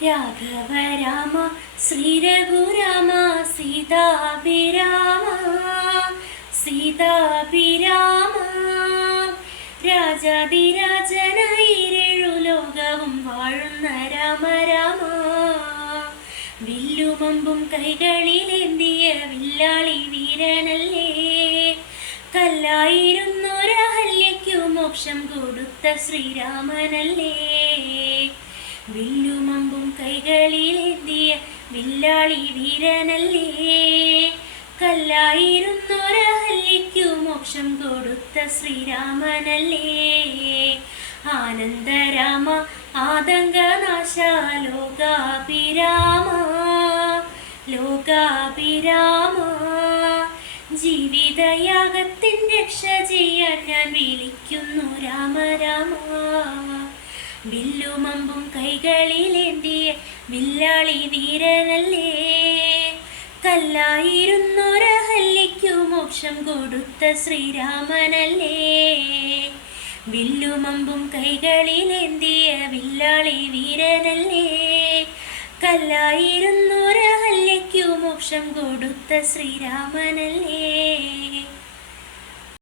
രാഘവ രാമ ശ്രീരഘുരാമ സീതാഭിരാമ സീതാഭിരാമ രാജാതിരാജനായിരേഴു ലോകവും വാഴുന്ന രാമ രാമ വില്ലുമമ്പും കൈകളിലേന്തിയ വില്ലാളി വീരനല്ലേ കല്ലായിരുന്നൊരഹല്യയ്ക്കു മോക്ഷം കൊടുത്ത ശ്രീരാമനല്ലേ വില്ലുമമ്പും കൈകളിലേന്തിയ വില്ലാളി വീരനല്ലേ കല്ലായിരുന്നൊരഹല്യയ്ക്കു മോക്ഷം കൊടുത്ത ശ്രീരാമനല്ലേ ആനന്ദരാമ ആതങ്കനാശ ലോകാഭിരാമ ലോകാഭിരാമ ജീവിതയാഗത്തിൻ രക്ഷ ചെയ്യാൻ ഞാൻ വിളിക്കുന്നു രാമ രാമ വില്ലുമമ്പും കൈകളിലേന്തിയ വില്ലാളി വീരനല്ലേ കല്ലായിരുന്നൊരഹല്യയ്ക്കു മോക്ഷം കൊടുത്ത ശ്രീരാമനല്ലേ വില്ലുമമ്പും കൈകളിലേന്തിയ വില്ലാളി വീരനല്ലേ കല്ലായിരുന്നൊരഹല്യയ്ക്കു മോക്ഷം കൊടുത്ത ശ്രീരാമനല്ലേ.